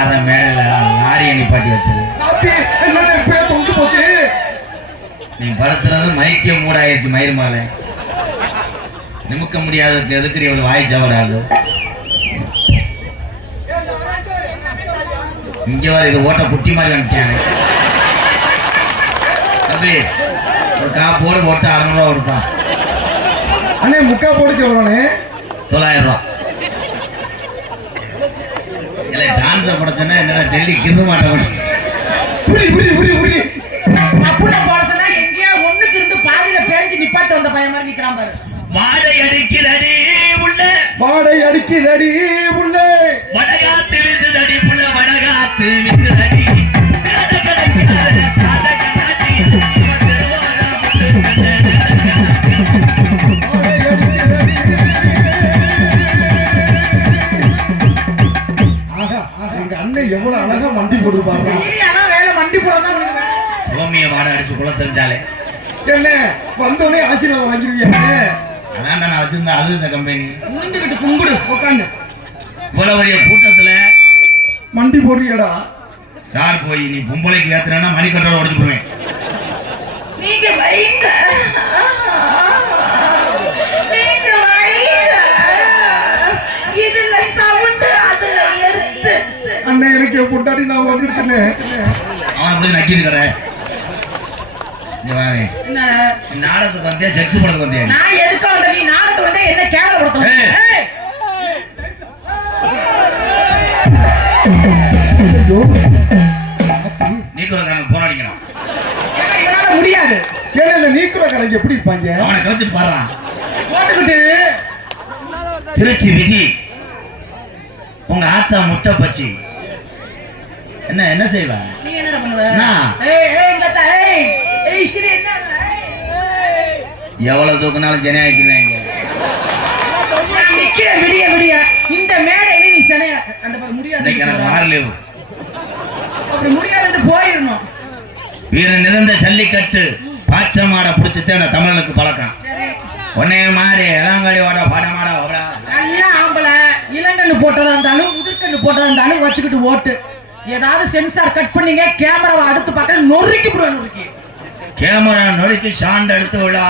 யார மேல லாரியை நிப்பாட்டி வச்சது தொங்கி போச்சு. நீ படுத்துறது மைக்கே மூடாயிருச்சு. மயிர் மாலை நிமிக்க முடியாததுக்கு எதுக்கடி அவள் வாய் சவடாது. இங்க வர இது ஓட்ட குட்டி மாதிரி வந்துட்டானே தம்பி. ஒரு காப்போடு போட்டு 600 ரூபா கொடுப்பான். அண்ணே முக்கா போடுக்கு எவ்வளோண்ணே? 900 ரூபா. இல்லை டான்ஸை படைச்சோன்னா என்ன டெல்லி கிரு மாட்டேன். புரி புரி புரி புரி அப்புண்ண போட சொன்னா எங்கேயா ஒண்ணுக்கு இருந்து பாதியில பேஞ்சு நிப்பாட்டு வந்த பையன் மாதிரி நிக்கிறான் பாரு. வாடை அடிக்கிறடி உள்ள, வாடை அடிக்கிறடி உள்ள, வடகாத்து வீசுதடி புள்ள, வடகாத்து வீசுதடி. எவ்வளவு அழகா மண்டி போட்டு பாருங்க. வேலை மண்டி போறதா பூமியை வாடை அடிச்சு குள்ள தெரிஞ்சாலே என்ன வந்தோடனே ஆசீர்வாதம் வாங்கிருவீங்க. அதான் நான் வச்சிருந்தேன் அது கம்பெனி. முடிஞ்சுக்கிட்டு கும்பிடு உட்காந்து. இவ்வளவு பெரிய கூட்டத்துல மண்டி போடுறியடா சார். போய் நீ பொம்பளைக்கு ஏத்துறேன்னா மணிக்கட்டோட உடச்சு போடுவேன். நீங்க வைங்க, நீங்க வைங்க. இதுல சவுண்ட் அதுல எர்த்து. அண்ணன் எனக்கு பொண்டாடி நான் வந்துருச்சுனே. அவன் அப்படியே நக்கிட்டு கடை. இங்க வாங்க. என்னடா நாடகத்துக்கு வந்தே செக்ஸ் படத்துக்கு வந்தே? நான் எதுக்கு வந்த? நீ நாடகத்துக்கு வந்தா என்ன கேவலப்படுத்த? நீக்குறக்காரன் போன் அடிக்கிறான். இவனால முடியாது. ஏன்னா இந்த நீக்குறக்காரங்க எப்படி இருப்பாங்க? அவனை கழிச்சிட்டு பாடுறான் போட்டுக்கிட்டு. திருச்சி விஜி உங்க ஆத்தா முட்டை பச்சி என்ன என்ன செய்வ? நீ என்ன பண்ணுவ? கத்தா என்ன? எவ்வளவு தூக்கினாலும் ஜெனை ஆக்கிடுவாங்க. நிக்கிற விடிய விடிய இந்த மேடையில நீ சனையா அந்த மாதிரி முடியாது. எனக்கு வாரலேவு அப்படி முடியாதுன்னு போயிடணும். வீரன் நிறைந்த ஜல்லிக்கட்டு பாச்ச மாடை பிடிச்சிட்டு அந்த தமிழனுக்கு பழக்கம். உன்னைய மாதிரி இளங்கடியோட படமாடா நல்ல ஆம்பளை இளங்கண்ணு போட்டதா இருந்தாலும் உதிர்கண்ணு போட்டதா இருந்தாலும் வச்சுக்கிட்டு ஓட்டு. ஏதாவது சென்சார் கட் பண்ணீங்க கேமராவை அடுத்து பார்க்க நொறுக்கி விடுவேன். நொறுக்கி கேமரா நொறுக்கி சாண்டு எடுத்து விழா.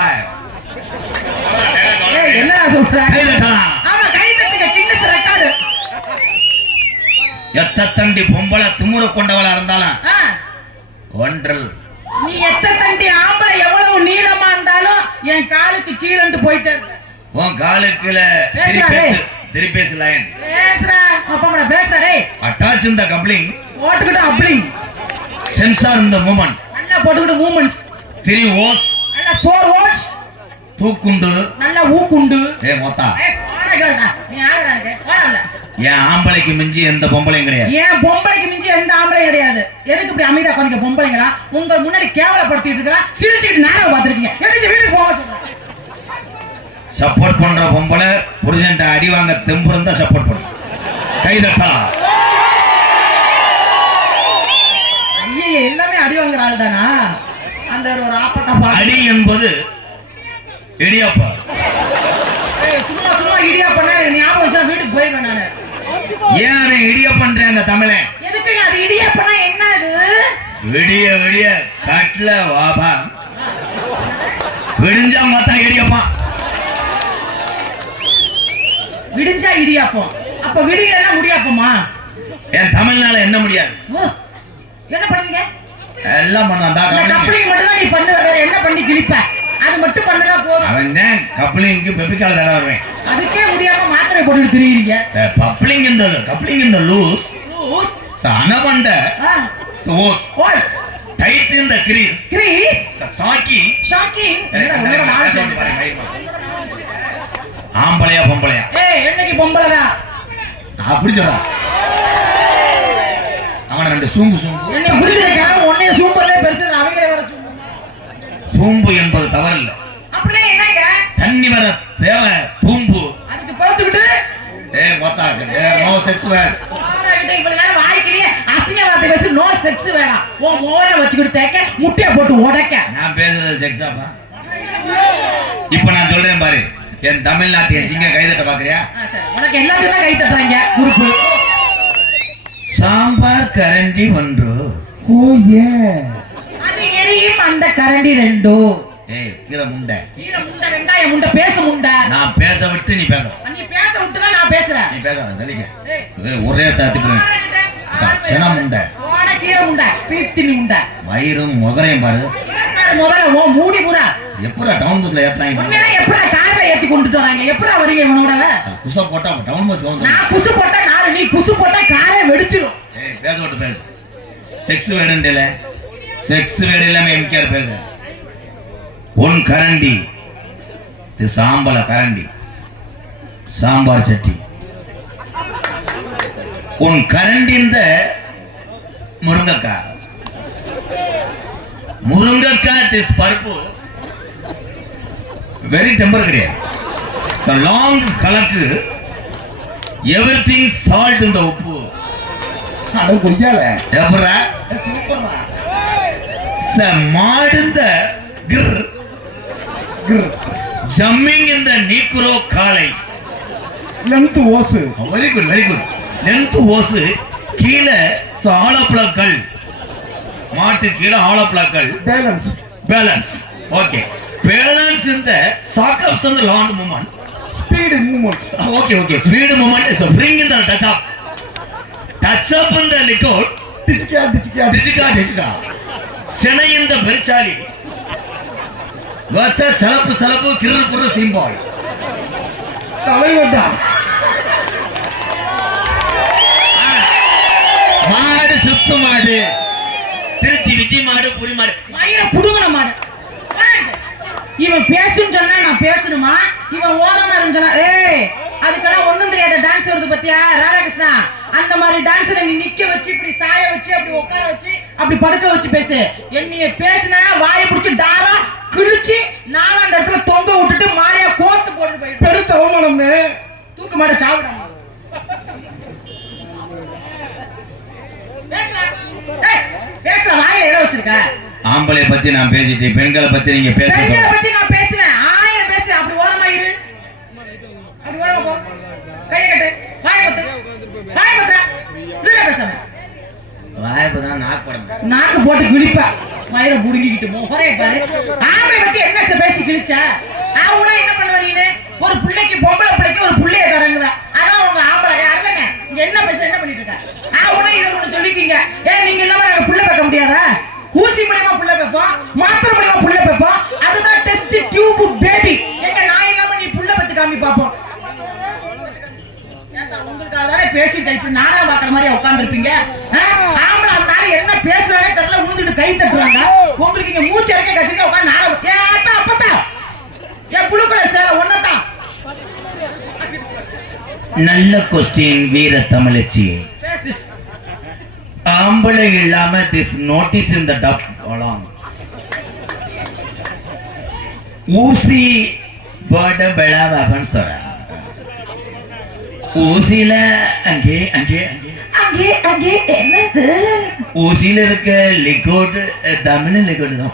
என்னடா சொல்ற? ஆமா கை தட்டுங்க. Guinness record. எத்த தண்டி பொம்பளை திமுற கொண்டவளா இருந்தாலும் ஒன்றல். நீ எத்த தண்டி ஆம்பளை எவ்வளவு நீளமா இருந்தாலும் என் காலுக்கு கீழண்டு போயிட்டு உன் காலுக்குல திருப்பேசு லைன் பேசுற. அப்பா பேசுற. டேய் அட்டாச் இந்த கப்ளிங் போட்டுக்கிட்டு அப்ளிங் சென்சார் இந்த மூமெண்ட் நல்லா போட்டுக்கிட்டு மூமெண்ட்ஸ் 3 ஓஸ் நல்லா 4 வாட்ஸ் தூக்குண்டு நல்லா ஊக்குண்டு. மொத்தா நீ ஆளுடா எனக்கு ஓடல. என் ஆம்பளைக்கு மிஞ்சி எந்த பொம்பளையும் கிடையாது. ஏன் பொம்பளைக்கு மிஞ்சி எந்த ஆம்பளையும் கிடையாது. எதுக்கு இப்படி அமைதியா உட்கார்ந்தீங்க பொம்பளைங்களா? உங்க முன்னாடி கேவலப்படுத்திட்டு இருக்கறா. சிரிச்சிட்டு நாடகம் பார்த்திருக்கீங்க. எதுக்கு வீட்டுக்கு போக சொல்றேன்? சப்போர்ட் பண்ற பொம்பளை புருஷன்ட்ட அடி வாங்க தெம்பு இருந்தா சப்போர்ட் பண்ணு. கைதட்டலாம். ஐயே எல்லாமே அடி வாங்குற ஆள் தானா? அந்த ஒரு ஆப்பத்தா அடி என்பது இடியாப்பா. சும்மா சும்மா இடியா பண்ணா ஞாபகம் வச்சா வீட்டுக்கு போயிடுவேன் நானு. ஏன் அவன் இடியா பண்றேன் அந்த தமிழன்? எதுக்குங்க அது இடியா பண்ணா என்ன அது? விடிய விடிய காட்டுல வாபா விடிஞ்சா மொத்தா இடியப்பா. விடிஞ்சா இடியாப்பம். அப்ப விடியலன்னா முடியாப்பமா? என் தமிழ்நாள என்ன முடியாது. என்ன பண்ணுவீங்க? எல்லாம் பண்ணுவான். அந்த கப்ளிங் மட்டும் தான் நீ பண்ணுவ. வேற என்ன பண்ணி கிழிப்ப? அது மட்டும் பண்ணனா போதும். அவன் தான் கப்ளிங்க்கு பெப்பிக்கால தடவை வருவேன். அதுக்கே முடியாம மாத்திரை போட்டுட்டு திரியுறீங்க. கப்ளிங் இந்த லூஸ் அனவண்ட ஓஸ் வாட்ஸ் டைட் இந்த கிரீஸ் ஷாக்கிங். என்னடா நாலு சேர்த்து ஆம்பளையா பொம்பளையா? என்னைக்கு பொம்பளைடா அப்படி சொல்றா. அவன 2 சூம்பு என்ன புடிச்சிருக்கான். உன்னைய சூம்பறதே பெருசு. அவங்களே வர சூம்பு என்பது தவறில்லை. அப்படியே என்னங்க தண்ணி வர தேவை தூம்பு. அதுக்கு போத்துக்கிட்டு மொத்தாக்கு நோ செக்ஸ் வேர். ஆறாயிட்ட இப்ப நான் வாய்க்கிலேயே அசிங்க வார்த்தை பேசி நோ செக்ஸ் வேணாம். உன் மோரை வச்சுக்கிட்டு தேக்க முட்டைய போட்டு உடைக்க. நான் பேசுறது செக்ஸாப்பா? இப்ப நான் சொல்றேன் பாரு. என் தமிழ்நாட்டு சிங்க கைதட்ட பாக்குறியா? உனக்கு எல்லாத்தையும் தான் கை தட்டுறாங்க. உறுப்பு சாம்பார் கரண்டி ஒன்று. ஓ ஏ அது எரியும் அந்த கரண்டி ரெண்டோ. ஏய் கீரை முண்டை, கீரை முண்டை, வெங்காய முண்டை, பேச முண்டை. நான் பேச விட்டு நீ பேச. நீ பேச விட்டு தான் நான் பேசுறேன். நீ பேச தலிக்க. ஏய், ஏய் ஒரே தாத்துக்குறேன். சன முண்டை, ஓட கீரை முண்டை, பீத்தினி முண்டை. வயிறும் முதலையும் பாரு. இலக்கார முதல்ல ஓ மூடி புறா. எப்படா டவுன் பஸ்ல ஏத்துறாங்க? உன்னை எப்படா கார்ல ஏத்தி கொண்டுட்டு வராங்க? எப்படா வரீங்க இவனோட? குச போட்டா டவுன் பஸ் வந்து. நான் குசு போட்டா நாரு, நீ குசு போட்டா காரே வெடிச்சிரும். ஏய் பேச விட்டு பேசு. செக்ஸ் வேணும்டல. செக்ஸ் வேணும் இல்லாம எம்கேஆர் பேச. உன் கரண்டி இது சாம்பல கரண்டி, சாம்பார் சட்டி. உன் கரண்டிந்த முருங்கக்காய், முருங்கக்காய் திஸ் பருப்பு வெரி டெம்பர் கிடையாது. லாங் கலக்கு எவ்ரிதிங் சால்ட் இந்த உப்பு. அட கொய்யால எப்படா சூப்பர்ரா. மாடுந்த கிர் ஜம்மிங் இந்த நீக்குரோ காலை. லென்த் ஓசு. Very good very good. Length ஓசு கீழே ஆலப்பழக்கல், மாட்டு கீழே ஆலப்பழக்கல். Balance balance. ஓகே, பேலன்ஸ் இந்த சாக்கப்ஸ் இந்த லாண்ட் moment. Speed movement. Okay okay, speed moment is bring இந்த டச் அப். டச் அப் இந்த லிக்விட் டிச்சிக்கா டிச்சிக்கா டிச்சிகா டிச்சிகா. செனை இந்த பெருச்சாலி வத்த சலப்பு சலப்பு கிரு புரு சிம்பாய். தலைவட்டா. மாடு சுத்து மாடு, திருச்சி விஜய் மாடு, புரி மாடு, மயிர புடுங்கின மாடு. இவன் பேசுன்னு சொன்னா நான் பேசணுமா? இவன் ஓரமா இருந்தா ஏய் அதுக்கெல்லாம் ஒண்ணும் தெரியாத டான்ஸ் வருது பத்தியா ராதாகிருஷ்ணா? அந்த மாதிரி டான்ஸரை நீ நிக்க வச்சு, இப்படி சாய வச்சு, அப்படி உட்கார வச்சு, அப்படி படுக்க வச்சு பேசு. என்னைய பேசுன வாயை பிடிச்சி டாரா கிழிச்சு நானும் அந்த இடத்துல தொங்க விட்டுட்டு மாலையா கோத்து போட்டு போய் பெருத்த அவமானம்னு தூக்க மாட்ட சாவிடாம பேசுற வாயில எதை வச்சிருக்க? ஆம்பளை பத்தி நான் பேசிட்டேன், பெண்களை பத்தி நீங்க பெண்களை பேசுறீங்க. பத்தி நான் பேசுவேன், 1000 பேசு. அப்படி ஓரமா இரு, அப்படி ஓரமா போ, கையை கட்டு, வாயை பத்து, வாயை பத்துற, இல்ல பேசாம வாயை பத்தினா நாக்கு படம். நாக்கு போட்டு கிழிப்ப, மயிரை புடுங்கிக்கிட்டு மோரே பாரு. ஆம்பளை பத்தி என்ன பேசி கிழிச்ச? அவனா என்ன பண்ணுவ நீனு? ஒரு பிள்ளைக்கு, பொம்பளை பிள்ளைக்கு ஒரு புள்ளைய தரங்குவ. அதான் உங்க ஆம்பளை அரலங்க இங்க என்ன பேச, என்ன பண்ணிட்டு இருக்க? அவனா இதை ஒண்ணு சொல்லிப்பீங்க. ஏன் நீங்க இல்லாம நாங்க புள்ள வைக்க முடியாதா? ஊசி மூலமா புள்ள வைப்போம், மாத்திரை மூலமா புள்ள வைப்போம். அதுதான் டெஸ்ட் டியூப் பேபி. எங்க நான் இல்லாம நீ புள்ள பத்தி காமி பாப்போம். உங்களுக்காக தானே பேசிட்டு இப்படி நாடகம் பாக்குற மாதிரி உட்கார்ந்துருப்பீங்க. ஆம்பளை அதனால என்ன பேசுறானே தெரியல, உழுந்துட்டு கை தட்டுறாங்க. உங்களுக்கு இங்க மூச்சு இறக்க கத்திரிக்க உட்காந்து நாடகம். ஏன் ஆத்தா அப்பத்தா என் புழுக்குற சேலை ஒன்னதான். நல்ல கொஸ்டின் வீர தமிழச்சி. பேசு. ஆம்பளை இல்லாம திஸ் நோட்டீஸ் இந்த டப் அலாங் ஊசி போட பெளாவன் சொல்ற. ஊசியில அங்கே அங்கே அங்கே அங்கே அங்கே என்னது? ஊசியில இருக்க லிக்விட் தமிழ் லிக்விட் தான்.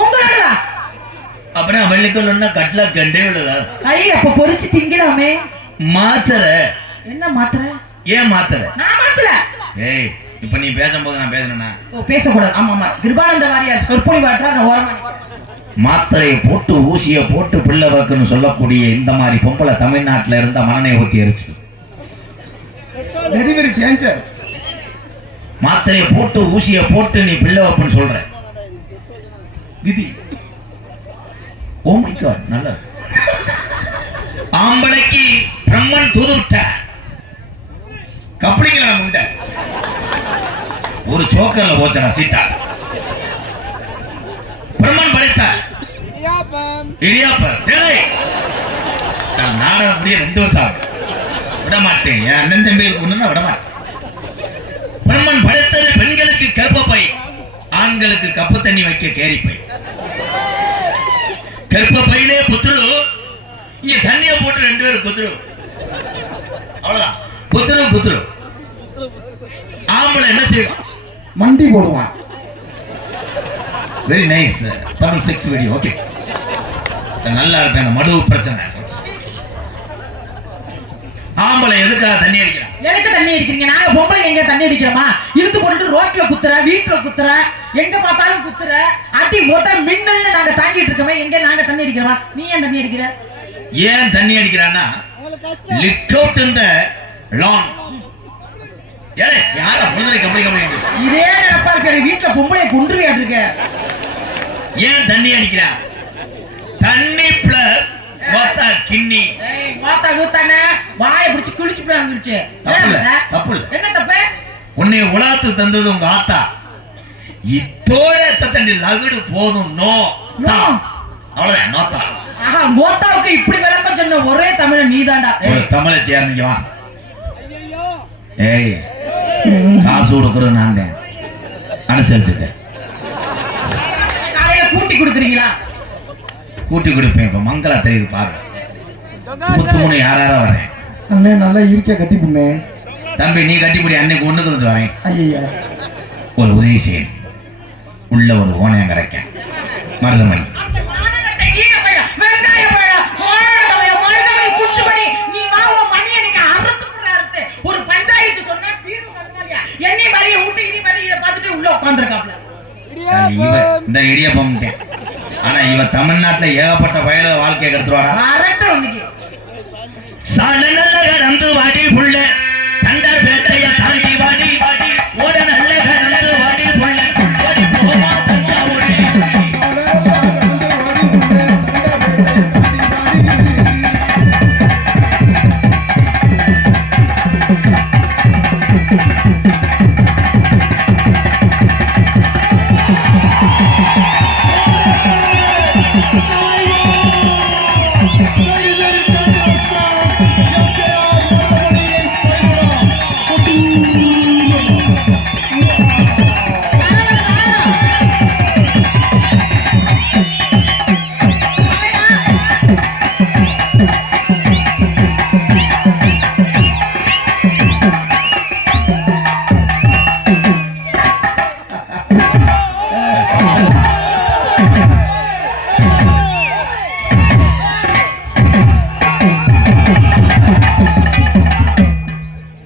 உங்களோடதா? அப்புறம் அவளுக்குள்ள கட்ல கண்டே உள்ளதா? ஐ அப்ப பொரிச்சு திங்கலாமே. மாத்திரை. என்ன மாத்திரை? ஏன் மாத்திரை? நான் மாத்திரை. ஏய் இப்ப நீ பேசும்போது நான் பேசணும்னா? ஓ பேசக்கூடாது. ஆமா ஆமா, கிருபானந்த வாரியார் சொற்பொழி வாட்டா நான் ஓரமா நிக்கிறேன். மாத்திரையை போட்டு ஊசியை போட்டு பிள்ளை வைக்கணும்னு சொல்லக்கூடிய இந்த மாதிரி பொம்பளை தமிழ்நாட்டில் இருந்த மனனை ஊத்தி எரிச்சு. Very very danger. மாத்திரையை போட்டு ஊசியை போட்டு நீ பிள்ளை வைப்புன்னு சொல்ற விதி. ஓ மை காட், நல்ல ஆம்பளைக்கு பிரம்மன் தூது விட்ட கப்பலிங்களா முண்டை ஒரு சோக்கர்ல போச்சடா சீட்டா. பிரம்மன் படைத்த இடியாப்பம். நான் நாடகம் அப்படியே 2 வருஷம் ஆகும் விட மாட்டேன். என் அண்ணன் தம்பிகளுக்கு ஒண்ணுன்னா விட மாட்டேன். பிரம்மன் படைத்தது பெண்களுக்கு கர்ப்பப்பை, ஆண்களுக்கு கப்பு தண்ணி வைக்க கேரிப்பை. கர்ப்பப்பையிலே புத்துரு, இங்க தண்ணியை போட்டு 2 பேரும் குத்துரு. அவ்வளவுதான், புத்துரு குத்துரு. ஆம்பளை என்ன செய்வான்? மண்டி போடுவான். Very nice Tamil sex video. Okay, நல்லா இருப்பேன். அந்த மடு பிரச்சனை. ஆம்பளை எதுக்காக தண்ணி அடிக்கிறான்? எனக்கு தண்ணி அடிக்கிறீங்க? நாங்க பொம்பளைங்க எங்க தண்ணி அடிக்கிறோமா? இழுத்து போட்டுட்டு ரோட்ல குத்துற, வீட்டுல குத்துற, எங்க பார்த்தாலும் குத்துற, அடி மொத்த மின்னல்னு நாங்க தாங்கிட்டு இருக்கோமே, எங்க நாங்க தண்ணி அடிக்கிறோமா? நீ ஏன் தண்ணி அடிக்கிற? ஏன் தண்ணி அடிக்கிறான்னா லிக் அவுட் இந்த லாங். ஏய் யாரா முதல்ல கம்பளி இதே நினைப்பா இருக்க வீட்டுல பொம்பளைய கொன்றுவியாட்டு இருக்க. ஏன் தண்ணி அடிக்கிறா? தண்ணி பிளஸ் மொத்த கிண்ணி. ஏய் மாத்தா குத்தானே வாயை பிடிச்சு கிழிச்சு போறாங்கச்சு. தப்பு இல்ல. என்ன தப்பு? உன்னை உலாத்து தந்தது உங்க ஆத்தா. இத்தோட தண்டி லகுடு போதும். நோ நோ அவ்வளவுதான். நோத்தா. ஆஹா கோத்தாவுக்கு இப்படி விளக்கம் சொன்ன ஒரே தமிழ நீதாண்டா. ஒரு தமிழை சேர்ந்தீங்க வா. ஏய் காசு கொடுக்குறது நான் தான். அனுசரிச்சுக்க. காலையில கூட்டி கொடுக்குறீங்களா? கூட்டி கொடுப்பேன். இப்ப மங்களா தெரியுது பாரு. முத்துமுனு யாரா வரேன். அண்ணே நல்லா இருக்க கட்டி புண்ணே. தம்பி நீ கட்டிப்பிடி. அன்னைக்கு ஒண்ணுக்கு வந்து வரேன். ஐயா ஒரு உதவி செய்யணும். உள்ள ஒரு ஓனையம் கிடைக்க மருதமணி. ஒரு பஞ்சாயத்து சொன்னா தீர்வு பண்ணுவாங்க. என்னை மாதிரி ஊட்டி இனி மாதிரி இதை பார்த்துட்டு உள்ள உட்காந்துருக்காப்ல. இவ இந்த இடியப்பம். ஆனா இவ தமிழ்நாட்டுல ஏகப்பட்ட வயல வாழ்க்கையை கெடுத்துருவாடா. கடந்து வாடி புள்ள கண்டர் பேட்டைய தாண்டி வாடி ஓட நல்ல கடந்து வாடி புள்ள ஓடி போமா தஞ்சாவூர்.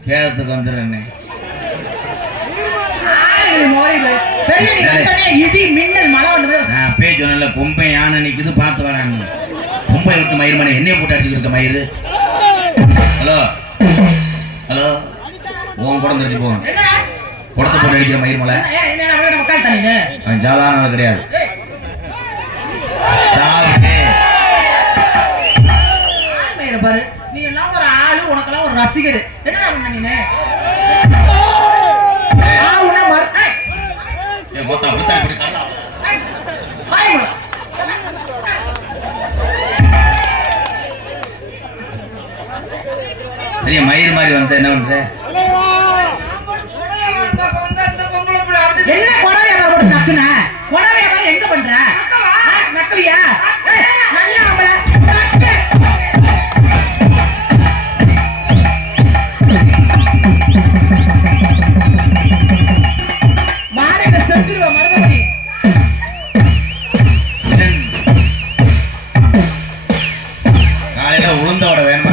கேரத்துக்கு வந்துடுறேன். இடி மின்னல் மழை வந்து நான் அப்பே சொன்னல கொம்பை யானை நிக்குது பார்த்து வரேன். கொம்பை விட்டு மயிர் மனை என்னைய போட்டு அடிச்சுட்டு இருக்க மயிறு. ஹலோ ஹலோ உன் குடம் தெரிஞ்சு போகும். குடத்தை போட்டு அடிக்கிற மயிர் மலை அவன் சாதாரண கிடையாது. பாரு நீ எல்லாம் ஒரு ஆளு, உனக்கெல்லாம் ஒரு ரசிகர். என்னடா பண்ண நீனு? பெரிய மயிர் மாதிரி வந்த என்ன பண்ற? என்ன கொடை வியாபாரம் போட்டு நக்குன? கொடை வியாபாரம் எங்க பண்ற? நக்கவியா? நல்லா மாறேங்க செத்துருவ மருதமணி. காலையில உளுந்த வடை வேணுமா?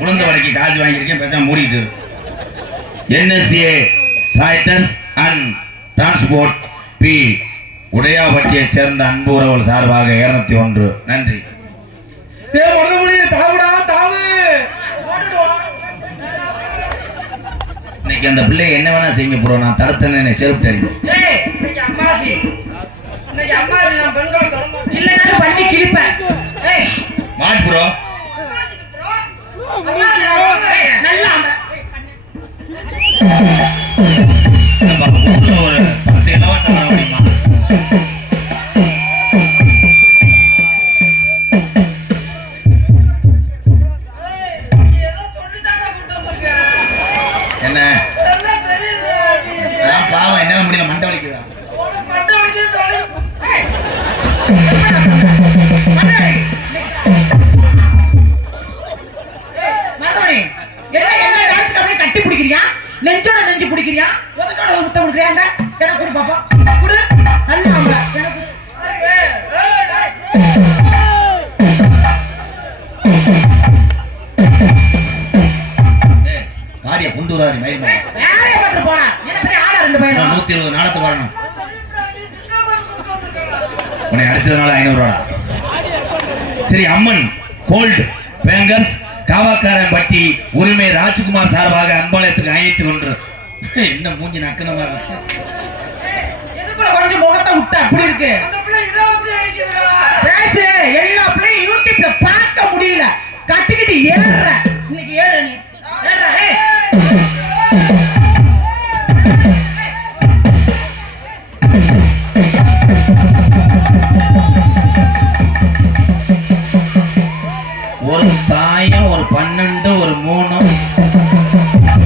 உளுந்த வடைக்கு காசு வாங்கியிருக்கேன். பேசாம மூடிட்டு NSA writers and transport B உடையாபட்டியை சேர்ந்த அன்பு உறவுகள் சார்பாக 201 நன்றி. இன்னைக்கு அந்த பிள்ளை என்ன வேணா செய்ய போறோம். நான் தடுத்தேன்னு செருப்பு அடிப்பேன். இல்லைனாலும் பண்ணி கிழிப்பேன். மாட் ப்ரோ நல்லா ஒரு 10 இலவட்ட வர முடியுமா? என்ன பாவம் என்ன முடியல மண்டை வலிக்குதா? மருதமணி எல்லா டான்ஸ்க்கு அப்படியே கட்டி பிடிக்கிறியா? நெஞ்சோட நெஞ்சு பிடிக்கிறியா? உதட்டோட ஒரு முத்தம் கொடுக்குறியாங்க? எனக்கு கொடு பாப்பா, கொடு. நல்லா எனக்கு பாடிய கொண்டு வராரு மயில் மேல. வேலையை பார்த்துட்டு போனா என்ன பெரிய ஆளா ரெண்டு பையனும் 120 நாடத்துக்கு வரணும். உன்னை அடிச்சதுனால 500 ரூபாடா. சரி, அம்மன் கோல்டு பேங்கர்ஸ் காவாக்காரன் பட்டி உரிமை ராஜ்குமார் சார்பாக அம்பாளையத்துக்கு 501. என்ன மூஞ்சி நக்கனமா இருக்கு. எதுக்குள்ள கொஞ்சம் முகத்தை விட்டா அப்படி இருக்கு. பேசு, எல்லா பிள்ளையும் யூடியூப்ல பார்க்க முடியல. கட்டிக்கிட்டு ஏறுற இன்னைக்கு ஏறு நீ ஏறுற. ஒரு தாயம், ஒரு 12, ஒரு 3,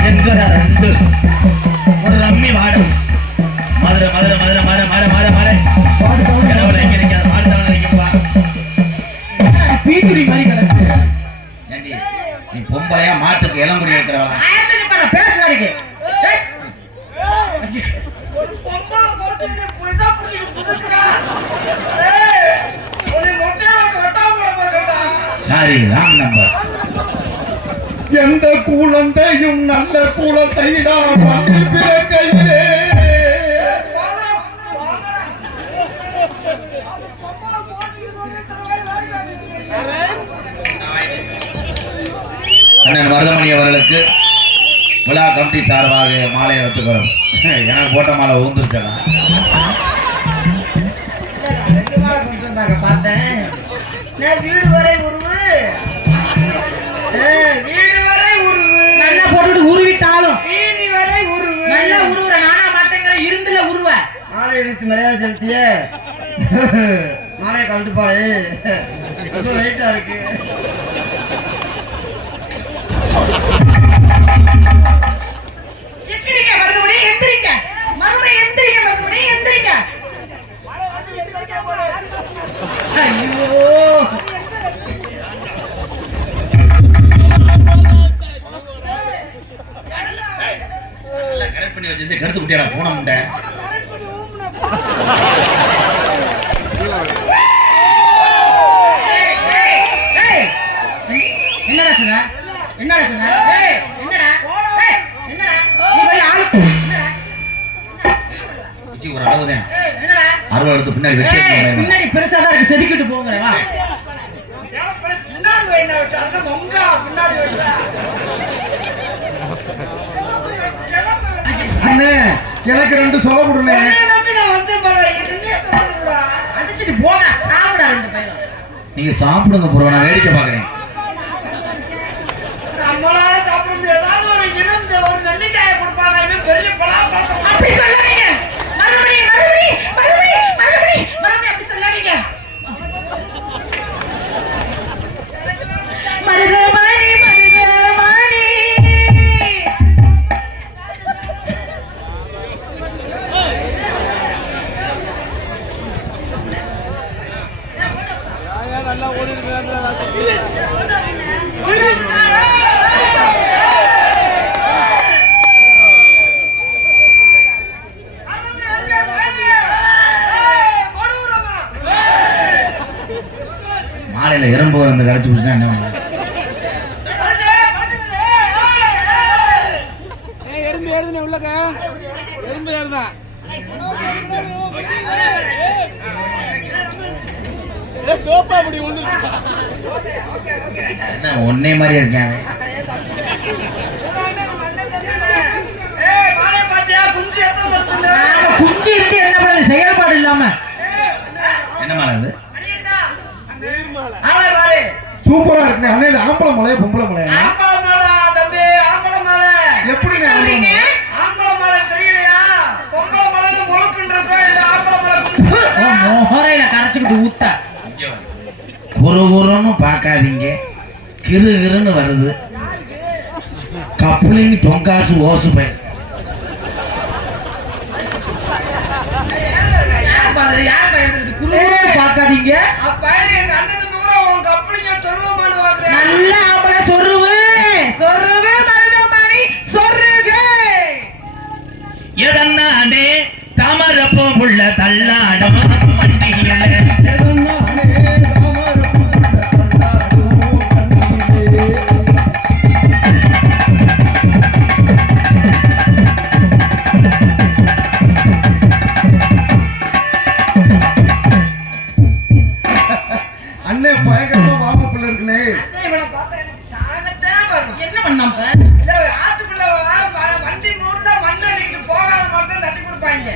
எங்கடா 2, ஒரு ரம்மி வாடம். மதுரை மதுரை மதுரை மர மர மர மர கடவுளை எங்க நிற்காத மாடுதவனை நிற்கப்பா. பீத்துரி மாதிரி கிடக்கு. ஏண்டி நீ பொம்பளையா மாட்டுக்கு இளங்குடி வைக்கிறவளா? ஆச்சரிய பண்ண பேசுறானுங்க. ஒரு பொம்பளை போட்டு புரிதா புடிச்சு புதுக்குறா. ஏய் ஒரு மொட்டையை வெட்டா போட மாட்டேடா. Sorry, wrong number. எந்த குழந்தையும் நல்ல குழந்தைதான் மண்ணில் பிறக்கையிலே. வாங்கடா வாங்கடா. அது பொம்பளை போட்டுக்கிட்டோனே தரவாய் வாடி வாடி. அண்ணன் மருதமணி அவர்களுக்கு விழா கமிட்டி சார்பாக மாலை எடுத்துக்கிறோம். எனக்கு போட்ட மாலை ஊந்துருச்சடா. ரெண்டு மாலை கொண்டு வந்தாங்க பார்த்தேன். நான் வீடு வரை உருவு. வீடு வரை உருவு. நல்லா போட்டுட்டு உருவிட்டாலும் வீதி வரை உருவு. நல்லா உருவுற நானா மாட்டேங்கிற இருந்துல உருவ. மாலை எடுத்து மரியாதை செலுத்தியே. மாலையை கலந்து பாரு. ரொம்ப வெயிட்டா இருக்கு. எந்திரிங்க மருதமணி, எந்திரிங்க மருதமணி, எந்திரிங்க மருதமணி, எந்திரிங்க. ஐயோ கரெக்ட் பண்ணி வச்சிருந்து கருத்து குட்டியாடா போன முண்டை. என்னடா சொன்ன? என்னடா சொன்ன? ஏய் என்னடா? ஏய் என்னடா? நீ போய் ஆளு என்னடா? இச்சி ஒரு அளவுதான். ஏய் என்னடா? அறுவை எடுத்து பின்னாடி வெட்டி ஏய் எடுத்து பின்னாடி பெருசா தான் இருக்கு, செதுக்கிட்டு போங்கற வா. பின்னாடி வேணா விட்டு அந்த மொங்கா பின்னாடி விட்டுறா. அண்ணே எனக்கு 2 சொல்ல கொடுண்ணே. நான் வந்து பாரு என்னே சொல்லுடா. அடிச்சிட்டு போடா, சாப்பிடா ரெண்டு பேரும். நீங்க சாப்பிடுங்க ப்ரோ, நான் வேடிக்கை பார்க்கறேன். நம்மளால சாப்பிட முடியாது. ஏதாவது ஒரு இனம் ஒரு நெல்லிக்காயை கொடுப்பானா இவன் பெரிய பலாப்பழம். அப்படி சொல்லாதீங்க. மறுபடி மறுபடி மறுபடி மறுபடி மறுபடி அப்படி சொல்லாதீங்க. மருதமணி மருதமணி மாலையில எறும்பு வந்து கடைச்சி பிடிச்சா என்ன பண்ணுறது? எறும்பு உள்ளக்க எறும்பு ஏறுதான் என்ன ஒன்னே மாதிரி இருக்காங்க. நாம குஞ்சு இருந்து என்ன பண்ணுது, செயல்பாடு இல்லாம. என்ன மாலை அது? சூப்பரா இருக்குண்ணே. அண்ணே இது ஆம்பளை மலையா பொம்பளை மலையா? எப்படி சொல்றீங்க? மொஹரையில கரைச்சுக்கிட்டு ஊத்த. குறுகுறுன்னு பார்க்காதீங்க, கிரு கிருன்னு வருது. கப்ளிங் தொங்காசு ஓசு பை. யார் பயன்படுது? குறுகுறுன்னு பார்க்காதீங்க. நல்ல ஆம்பளை சொருவு சொருவு மருதமணி சொருக. எதன்னானே தாமரப்போ புள்ள தள்ளாடம் வண்டியில. பண்ணாம இல்ல, ஆத்துக்குள்ள வண்டி மூணுல மண்ணை அள்ளிக்கிட்டு போகாத மாதிரி தான் தட்டி கொடுப்பாங்க.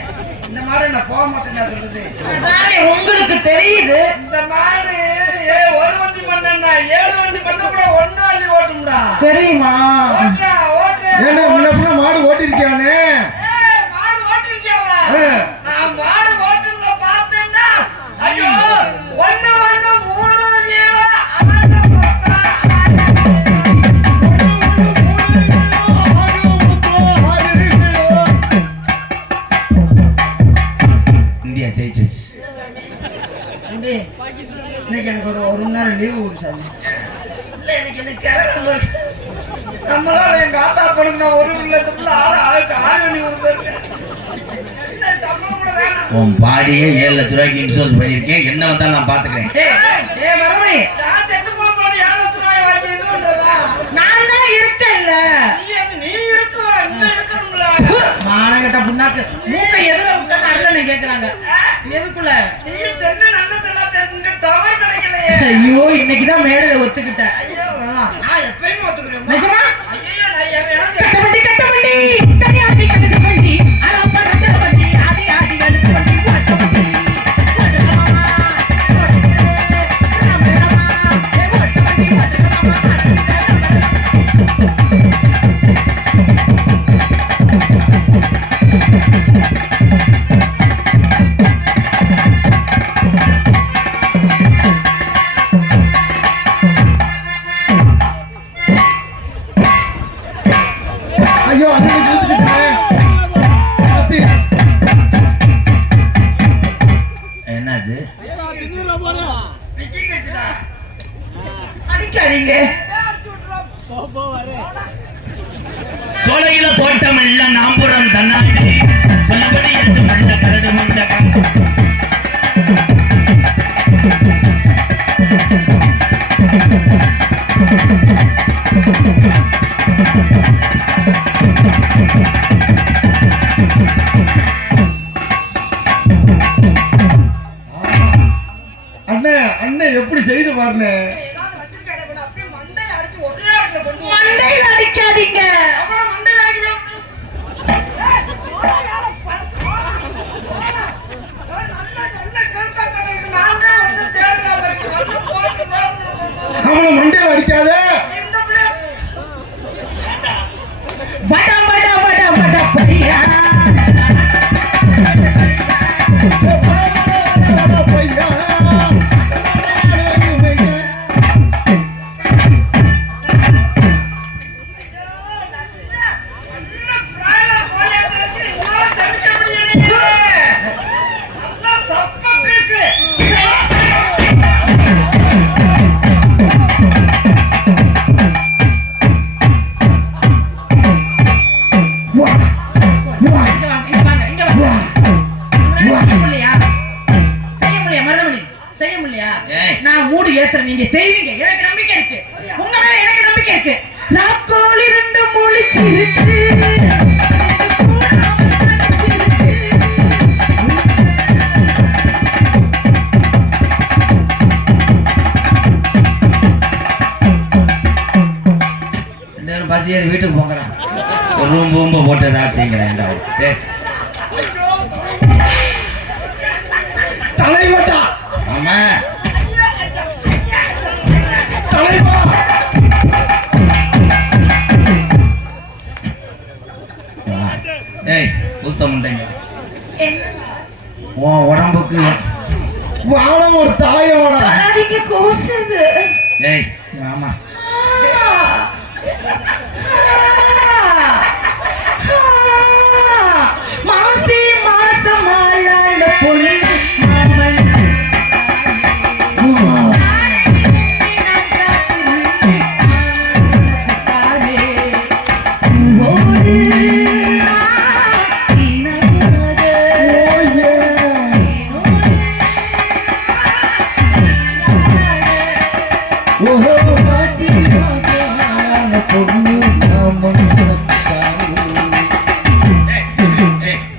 இந்த மாடு நான் போக மாட்டேன்னு நான் சொல்றது. அதானே உங்களுக்கு தெரியுது. இந்த மாடு ஒரு வண்டி மண்ணா 7 வண்டி மண்ண கூட ஒண்ணு அள்ளி ஓட்டும்டா. தெரியுமா? ஓட்டுறா ஓட்டுறா. ஏன்னா முன்ன மாடு ஓட்டிருக்கியானே? மாடு ஓட்டிருக்கியாவா? நான் மாடு ஓட்டுறத பார்த்தேன்னா ஐயோ 1 1 3 7 6 இந்தியா ஜெயிச்சிச்சு. தம்பி, இன்னைக்கு எனக்கு ஒரு மணி நேரம் லீவு கொடு சாமி. இல்ல எனக்கு என்ன கிரகம் இருக்கு. நம்மளால எங்க ஆத்தா பணம் நான் ஒரு இல்ல இந்த பிள்ளை ஆளுக்கு ஆள் பண்ணி ஒரு பேருக்கு இல்ல சம்பளம் கூட வேணாம். உன் பாடியே 7 லட்ச ரூபாய்க்கு இன்சூரன்ஸ் பண்ணிருக்கேன். என்ன வந்தாலும் நான் பாத்துக்கிறேன். மறுபடி நான் செத்து போன போது 7 லட்ச ரூபாய் வாங்கிடுன்றதா? நான் தான் இருக்கேன்ல. நீ இருக்குவா? இங்க இருக்கணும்ல. மானங்கட்ட புண்ணாக்கு மூக்க எதுல விட்டான்னு அருளனை கேக்குறாங்க. எதுக்குள்ள? நீ சென்று நல்ல செல்லா தெரிஞ்சுங்க டவர் கிடைக்கலையே. ஐயோ இன்னைக்குதான் மேடையில ஒத்துக்கிட்டேன். ஐயோ நான் எப்பயுமே ஒத்துக்கிறேன். நிஜமா? ஐயோ நான் எனக்கு கட்ட வண்டி கையாடி கலச்ச வண்டி அலப்ப ரத்த வண்டி ஆடி ஆடி கலச்ச வண்டி ஓட்ட வண்டி ஓட்ட மாமா ஓட்ட ராம ராமா ஓட்ட வண்டி ஓட்ட மாமா ஐயோ அண்ணனை இழுத்துக்கிட்டேன். பாத்து. என்னது? விக்கி கிடைச்சுடா. அடிக்காதீங்க. அடிச்சு விட்டுறா. சோலையில தோட்டம் இல்ல நாம்புறம் தன்னாடி சொல்லபடி எது மண்ட கரடு மண்ட அண்ணன் எப்படி செய்து பாருங்க. ஏதாவது வச்சிருக்கானே இவனை அப்படியே மண்டையில அடிச்சு ஒரே ஆட்டுல கொண்டு வா. மண்டையில அடிக்காதீங்க. அவன மண்டையில அடிக்கணும். நல்ல கருத்தாட்டம் இருக்கு. நான் தான் வந்து தேடலாம் இருக்கு. நல்ல போட்டு பாருங்க. அவனை மண்டையில அடிக்காத. இந்த பிள்ளை வட வட வட வட பையா பையா. நல்ல பிராயலர் போலியத்தை இருக்கு. என்னால தெரிவிக்க முடியலையே. நல்ல சப்ப பீஸு. வா வா இங்க வாங்க இங்க வாங்க இங்க வாங்க. உங்களால செய்ய முடியலையா? செய்ய முடியலையா மருதமணி? செய்ய முடியலையா? ஏய். நான் மூடு ஏத்துறேன், நீங்க செய்வீங்க. எனக்கு நம்பிக்கை இருக்கு. உங்க மேல எனக்கு நம்பிக்கை இருக்கு. ராக்கோலி 2 முழிச்சிருக்கு. கூடாம தனிச்சிருக்கு. நேரம் பஸ் ஏறி வீட்டுக்கு போங்கடா. ஒரு ரூம் பூம்பு போட்டு ஏதாவது செய்யுங்களேன். தலைவட்டா ஆமா தலைவா. வா. ஏய் புத்த முண்டைங்க என்ன? உன் உடம்புக்கு வாழம் ஒரு தாயோட. தொடாதீங்க, கூசுது. ஏய் ஆமா மாசி மாசமாளான பொண்ணு மாமன்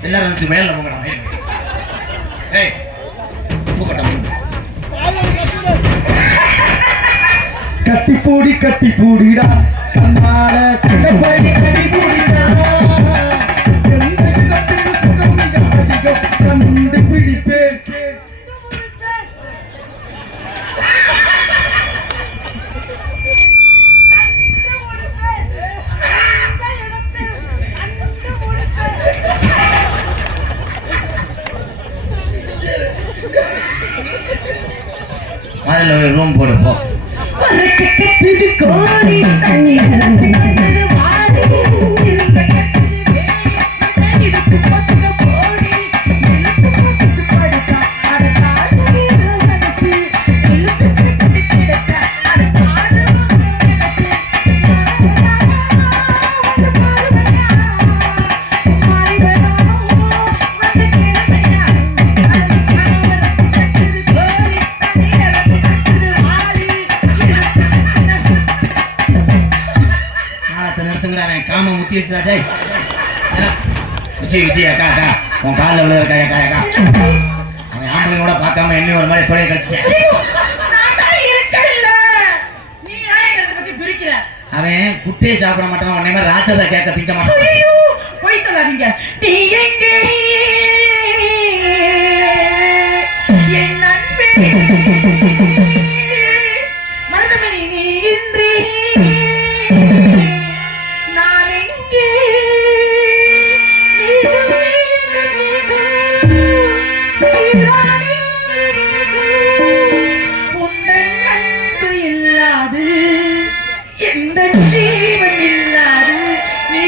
எல்லாரும் வந்து மேல போங்கடா. ஏய் பூக்கட்டம் கட்டி பூடிடா கண்ணால அதில் ரூம் போடு போ. கட்டுது கோடி தண்ணி நிறைஞ்சு கட்டுது வாலி இருந்த கட்டுது வேலி எடுத்து பத்துக்க போடி இழுத்து போட்டு படுத்தா அடுத்தா வீர மனசு இழுத்து கட்டு கிடைச்சா அடுத்தாடு மனசு வந்து பாருமையா மாறி வரானோ வந்து கேளுமையா கட்டுது கோடி தண்ணி நிறைஞ்சு கட்டுது வாலி நாளத்தை நிறுத்துங்கிறானே காம முத்தி வச்சுடா. விஜய் அக்கா அக்கா உன் காலில் விழுற அக்கா அக்கா அக்கா. அவன் ஆம்பளைங்களோட பார்க்காம என்னையும் ஒரு மாதிரி தொலைய கழிச்சிட்டேன். நான் தான் இருக்கேன்ல. நீ ஏன் என்னை பத்தி பிரிக்கிற? அவன் குட்டையை சாப்பிட மாட்டான், உன்னை மாதிரி ராட்சதா கேட்க திங்க மாட்டான். ஐயோ, பொய் சொல்லாதீங்க. நீ எங்கே என் அன்பே? மருதமணி நீ இன்றி நான் எங்கே? மீண்டும் மீண்டும் மீண்டும் நீதான் இங்கு மீண்டும். உந்தன் அன்பு இல்லாது எந்த ஜீவன் இல்லாது நீ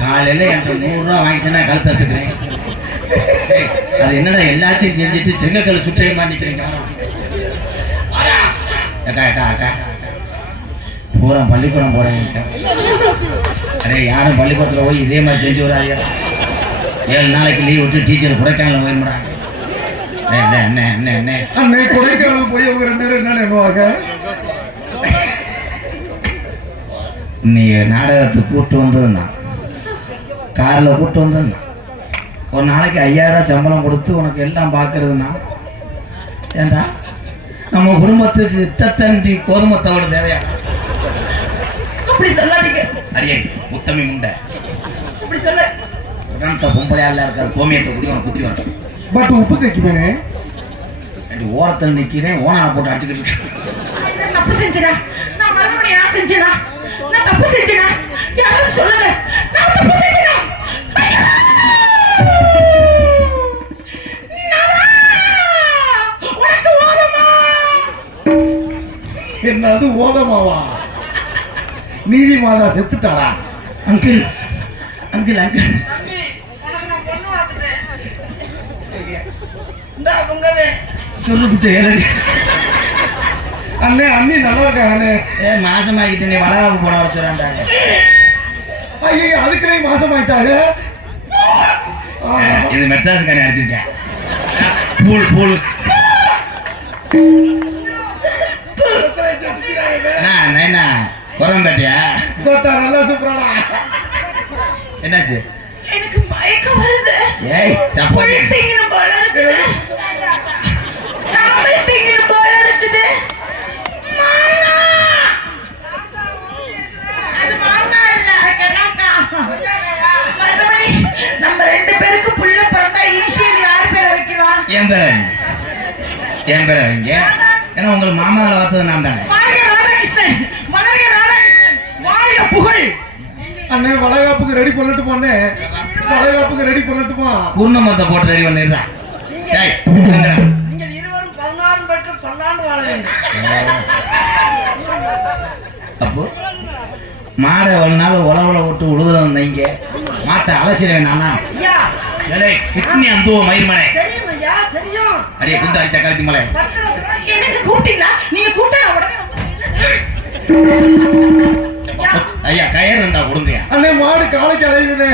காலையில் என்கிட்ட 100 ரூபா வாங்கிட்டேன்னா கழுத்து அறுத்துக்கிறேன். அது என்னடா எல்லாத்தையும் செஞ்சுட்டு செங்கக்கல் சுற்றையுமா நிற்கிறீங்க. அக்கா அக்கா அக்கா பூரா பள்ளிக்கூடம் போகிறேன். அரே யாரும் பள்ளிக்கூடத்தில் போய் இதே மாதிரி செஞ்சு விடாதீங்க. 7 நாளைக்கு லீவ் விட்டு டீச்சர் கொடைக்கானல் போயிடுறாங்க. என்ன என்ன என்ன என்ன அன்னை கொடைக்கானல் போய் அவங்க 2 பேரும் என்ன நினைவாங்க? நீ நாடகத்துக்கு கூப்பிட்டு வந்ததுண்ணா, காரில் கூப்பிட்டு வந்ததுண்ணா, ஒரு நாளைக்கு 5000 சம்பளம் கொடுத்து உனக்கு எல்லாம் பார்க்கறதுண்ணா. ஏண்டா நம்ம குடும்பத்துக்கு இத்தத்தண்டி கோதுமை தவிடு தேவையா? அப்படி சொல்லாதீங்க. அடியே முத்தமி முண்டை அப்படி சொல்ல உடனத்தை பொம்பளையால இருக்காது, கோமியத்தை கூடி உனக்கு குத்தி வரட்டும். பட் உப்பு கைக்குமேனே ஓரத்தில் நிற்கிறேன், ஓனான போட்டு அடிச்சுக்கிட்டு இருக்கேன். நான் தப்பு செஞ்சேனா? நான் மருதமணி நான் செஞ்சேனா? நான் தப்பு செஞ்சேனா? யாராவது சொல்லுங்க, நான் தப்பு செஞ்சேனா? ஐயோ! நாதா! உனக்கு ஓதமா? என்னது ஓதமாவா? நீதி மாதா செத்துட்டாடா. அங்கிள் அங்கிள் அங்கிள் தம்பி, உனக்கு நான் பொண்ணு பார்த்துட்டேன். இந்தா பொங்கவே. சொல்லிவிட்டு அண்ணே அண்ணி நல்லா இருக்காங்க அண்ணே. மாசமாகிட்டு நீ வளகாப்பு போட வச்சுறாண்டாங்க. ஐயோ அதுக்குள்ளே மாசமாயிட்டாங்க. இது மெட்ராஸுக்காரன் அடிச்சிருக்கேன். பூல் பூல் என்ன குரம்பேட்டியா? நல்லா சூப்பராடா. என்னாச்சு? எனக்கு மயக்கம் வருது. ஏய் சப்பாத்தி திங்கணும் போல இருக்குது. சாம்பல் திங்கணும் போல இருக்குது. மாங்கா. அது மாங்கா இல்ல, கெலாக்கா. மருதமணி, நம்ம 2 பேருக்கு புள்ள பிறந்தா இனிஷியல் யார் பேரை வைக்கலாம்? என் பேர என் பேர வைங்க. ஏன்னா உங்களுக்கு மாமாவில் பார்த்தது நான் தானே. வாழ்க ராதாகிருஷ்ணன், வளர்க ராதாகிருஷ்ணன், வாழ்க புகழ். அண்ணே வளகாப்புக்கு ரெடி பண்ணிட்டு போனே. வளகாப்புக்கு ரெடி பண்ணிட்டுமா? குருண மரத்தை போட்டு ரெடி பண்ணிடுறேன். நீங்கள் இருவரும் 16 பெற்று 12 வாழ வேண்டும். அப்போ மாடை ஒரு நாள் உழவுல விட்டு உழுதுல வந்தீங்க, மாட்டை அலசிடுவேன் நானா? ஐயா, கிட்னி அந்துவ மயிர்மனை தெரியும் ஐயா, தெரியும். அடியே குண்டு அடிச்சா கழுத்தி மலை. எனக்கு கூப்பிட்டீங்களா? நீங்க கூப்பிட்டா நான் உடனே ஐயா கயிறு இருந்தா கொடுங்க. அண்ணே மாடு காலைக்கு அலையுதுனே.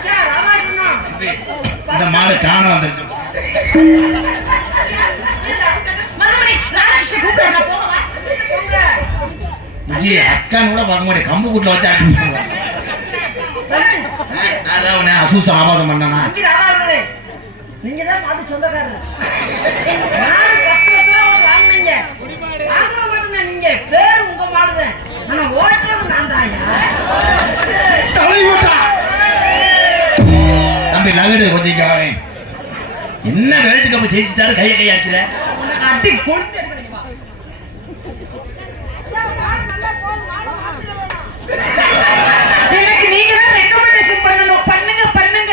ஐயா, ராதாகிருஷ்ணா, அந்த மாடு காண வந்துருச்சு. மருதமணி ராதாகிருஷ்ணன் கூப்பிடுறேன் நான் போகவா? விஜி அக்கான்னு கூட பார்க்க மாட்டேன், கம்பு கூட்டில் வச்சு அனுப்பிடுவாங்க. அதான் உன்னை அசூசம் ஆபாசம் பண்ணனா? தம்பி ராதாவர்களே, நீங்க தான் மாட்டு சொந்தக்காரர். மாடு 10 லட்ச ரூபா ஒரு வாங்குனீங்க. வாங்குறது மட்டும்தான் நீங்க, பேரு உங்க மாடுதான். ஆனா ஓட்டுறது நான் தாயா. தலைவட்டா தம்பி லகடு கொஞ்சம் இங்க வாங்க. என்ன வேர்ல்டு கப் ஜெயிச்சிட்டாரு, கையை கையாச்சுல. உனக்கு அடி கொளுத்து எடுக்கிறீங்க வா. எனக்கு நீங்க தான் ரெக்கமெண்டேஷன் பண்ணணும். பண்ணுங்க பண்ணுங்க.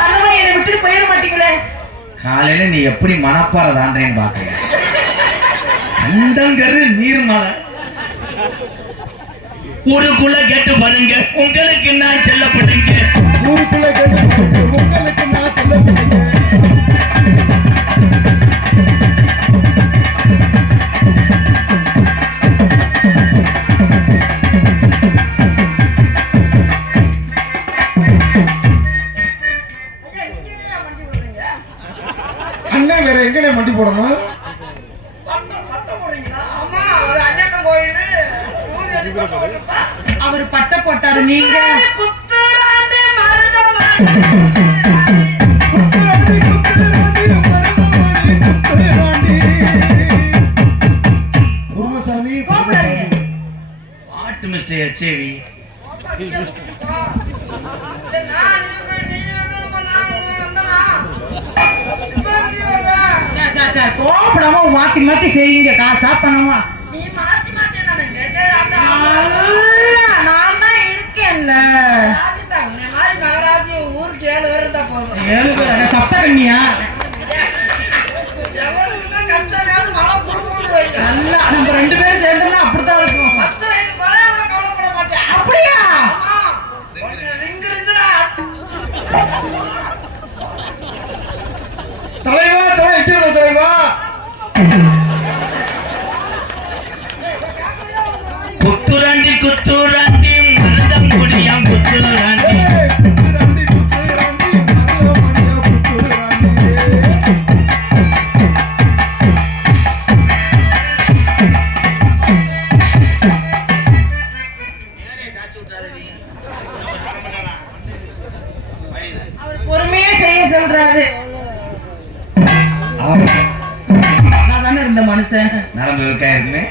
மருதமணி என்னை விட்டுட்டு போயிட மாட்டீங்களே. காலையில நீ எப்படி மனப்பாறை தாண்டேன்னு பாக்குறேன். அந்தங்கரு நீர்மலை ஊருக்குள்ள கேட்டு பாருங்க, உங்களுக்கு நான் செல்லப்படுங்க. ஊருக்குள்ள கேட்டு உங்களுக்கு நான் சொல்லப்படுங்க. ஐயா, நீங்க ஏன் வண்டி ஓடுறீங்க? அண்ணன் வேற எங்கனே மண்டி போடணும்? பட்டம் போடுறீங்களா? ஆமா, ஒரு ஐயப்பன் கோயில் ஊதி அள்ளி பட்டம் போட்டுப்பா. அவர் பட்டை போட்டாரு, நீங்க குத்துறாண்டே மருதமணி. குருமசாமி கூப்பிடாதீங்க. வாட் மிஸ்டர் எச்ஏவி, அப்பா, நீங்க கூட்டிட்டு போ. இல்ல, நீ வந்தா நான் வந்தனா? இப்ப நீ வர்ற. சார் கோபப்படாம மாத்தி மாத்தி செய்யுங்க. காசா பணமா? நீ மாத்தி மாத்தி என்ன கேட்க? அந்த நல்லா நான் தான் இருக்கேன்ல. ராஜி தான் உன்னை மாதிரி மகராஜி ஊருக்கு 7 பேர் இருந்தா போதும். 7 பேர் சப்த கண்ணியா? எவனுக்குமே கஷ்டம் காது மழை புடுமுடு வைக்கும். நல்லா நம்ம 2 பேரும் சேர்ந்தோம்னா அப்படித்தான் இருக்கும். 10 வயசு பழைய கூட கவலைப்பட மாட்டேன். அப்படியா? ஆமா, உனக்கு ரிங்குடா. தலைவா தலை இட்டிருந்த தலைவா. குத்துராண்டி குத்துராண்டி மருதம் குடியாம் குத்துராண்டி. குத்துராண்டி குத்துராண்டி மருதமணியா குத்துராண்டி. அவர் பொறுமையா செய்ய சொல்றாரு. ஆமா, நான் தானே இருந்த மனுஷன். நரம்பு வைக்கா இருக்குமே.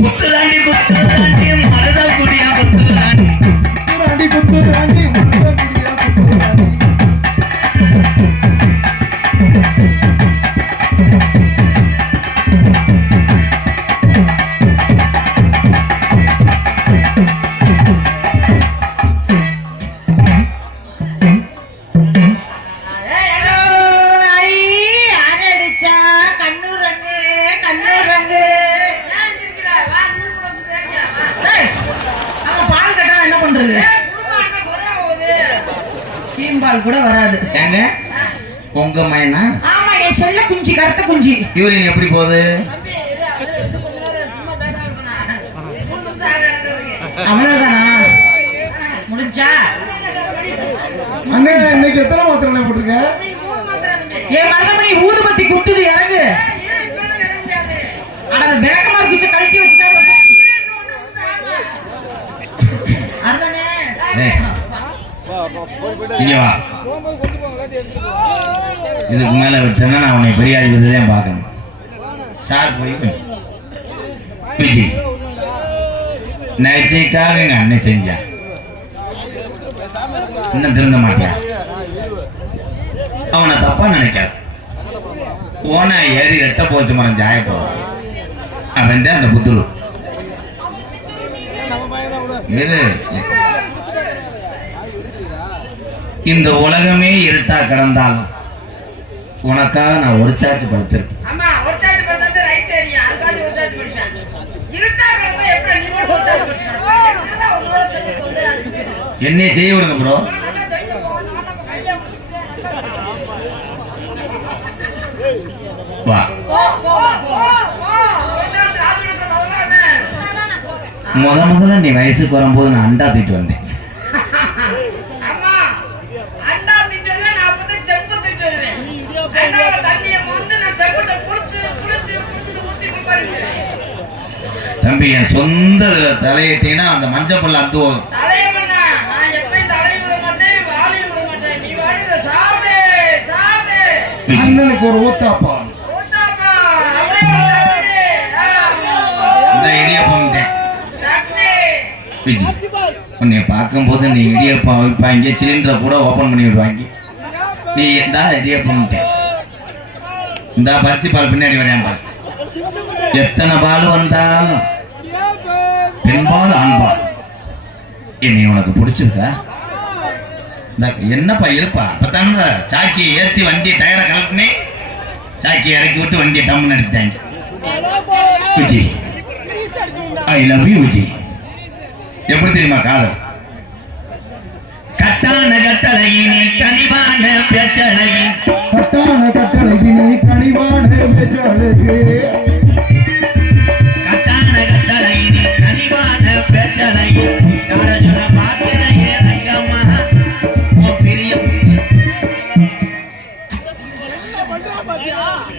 குத்துராண்டி குத்துராண்டி மருதம் குடியாம் குத்துராண்டி. குத்துராண்டி குத்துராண்டி மருதமணியா குத்துராண்டி. ஐ, யார் அடிச்சா? கண்ணூர் ரங்கு, கண்ணூர் ரங்கு. ஏன் இருக்கிற? வா, நீ கூட கேட்க. ஏய், அவன் பால் கட்டணும் என்ன பண்றது? குடும்பம் என்ன குறைய போகுது? சீம்பால் கூட வராது. ஏங்க உங்க மைனா ஆமா, என் செல்ல குஞ்சு, கருத்த குஞ்சு. யூரின் எப்படி போகுது? தம்பி, இது அது இன்னும் கொஞ்ச நேரம் சும்மா பேசாம இருக்கணும். 3 நிமிஷம் ஆக நடக்கிறதுக்கு. அவ்வளவுதானா? முடிஞ்சா? அண்ணே இன்னைக்கு எத்தனை மாத்திரை போட்டிருக்க? நீ 3 மாத்திரை தம்பி. என் மருதமணி ஊதுபத்தி குத்துது, இறங்கு. இரு, இப்ப எல்லாம் இறங்க முடியாது. ஆனா அந்த விளக்கமாறு குச்சை கழட்டி வச்சுட்டா இரு, 1 நிமிஷம் ஆகும். அருதானே? ஏய், இங்க வா. போகும்போது கொண்டு போங்க, காட்டி எடுத்துட்டு போங்க. இதுக்கு மேல விட்டேன்னா நான் உன்னை பெரிய அதிபதி தான் பார்க்கணும். சார் போய் விஜி நகைச்சைக்காக எங்க அண்ணன் செஞ்சான், இன்னும் திருந்த மாட்டியா? அவனை தப்பா நினைக்காது. ஓனா ஏறி ரெட்ட போச்சு மரம் ஜாய போவான். அவன் தான் அந்த புத்துரு. இரு. இந்த உலகமே இருட்டா கிடந்தால் உனக்காக நான் ஒரு சார்ஜ் படுத்திருப்பேன். ஆமா, ஒரு சார்ஜ் படுத்தா ரைட் ஏரியா, அதுக்காக ஒரு சார்ஜ் படிப்பேன். இருட்டா கிடந்தா எப்படி நீ கூட ஒரு சார்ஜ் படிச்சு கிடப்ப? என்னடா உன்னோட பெரிய தொல்லையா இருக்கு? என்னைய செய்ய விடுங்க ப்ரோ. நல்லா தைக்க போகணும், நம்ம கையில முடிச்சுட்டே வா, போ, போ, போ, போ. கொஞ்சம் சார்ஜ் எடுக்கிற பதிலா என்ன? முதல்ல நீ வயசுக்கு வரும்போது நான் அண்டா தூக்கிட்டு வந்தேன். அம்மா அண்டா தூக்கிட்டு வருவேன், நான் அப்பதான் செம்பு தூக்கிட்டு வருவேன். அண்டால தண்ணியை வந்து நான் செம்புட்ட குளிச்சுட்டு ஊத்தி குளிப்பாருவேன். தம்பி என் சொந்த தலையிட்டீங்கன்னா அந்த மஞ்சள் பல்ல அத்துவோம். தலைய பண்ணா நான் எப்பயும் தலையை விட மாட்டேன், வாழையும் விட மாட்டேன். நீ வாழையில சாப்பிடு சாப்பிடு. அண்ணனுக்கு ஒரு ஊத்தாப்பா. ஊத்தாப்பா அப்படியே ஒரு இந்த இடியப்பம் சட்னி. விஜி உன்னை பார்க்கும்போது நீ இடியப்பம் வைப்பாங்க, சிலிண்டரை கூட ஓப்பன் பண்ணி விடுவாங்க. நீ எந்தா இடியப்பம் இந்த பருத்தி பால் பின்னாடி வரையாண்டா. எத்தனை பால் வந்தாலும் பெண்பால் ஆண்பால் என்னை உனக்கு பிடிச்சிருக்கா? என்னப்பா இருப்பா அப்பத்தான சாக்கியை ஏற்றி வண்டி டயரை கலப்புனே சாக்கியை இறக்கி விட்டு வண்டியை டம்முன்னு அடிச்சுட்டாங்க. Viji I love you Viji. எப்படி தெரியுமா காதல்? கட்டான கட்டளையினே கனிவான பேச்சழகி, கட்டான கட்டளையினே கனிவான பேச்சழகு, கட்டான கட்டளையினே கனிவான பேச்சழகி, சாரஜுல பாத்திரையே ரங்கம்மா ஓ பிரியம்.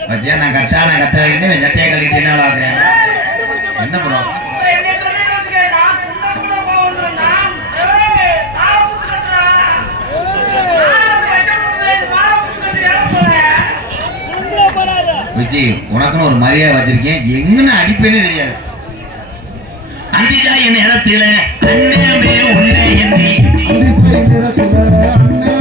பத்தியா நான் கட்டான கட்டளையினே சட்டையை கழிக்கிட்டேன்னு விளாடுறேன். என்ன பண்ணுவோம்? என்னை சொன்னேன்னு வச்சுக்க, நான் புண்ண புண்ண போக வந்துடும். நான் மாலை புடிச்சு கட்டுறேன். நானே வந்து வைக்க முடியாது, மாலை புடிச்சு கட்டு ஏழை போல. விஜி உனக்குன்னு ஒரு மரியாதை வச்சிருக்கேன், எங்கன்னு அடிப்பேன்னு தெரியாது. அந்திஜா என் இடத்துல அண்ணமே உன்னை எண்ணி அந்திசை நிறத்துல அண்ணன்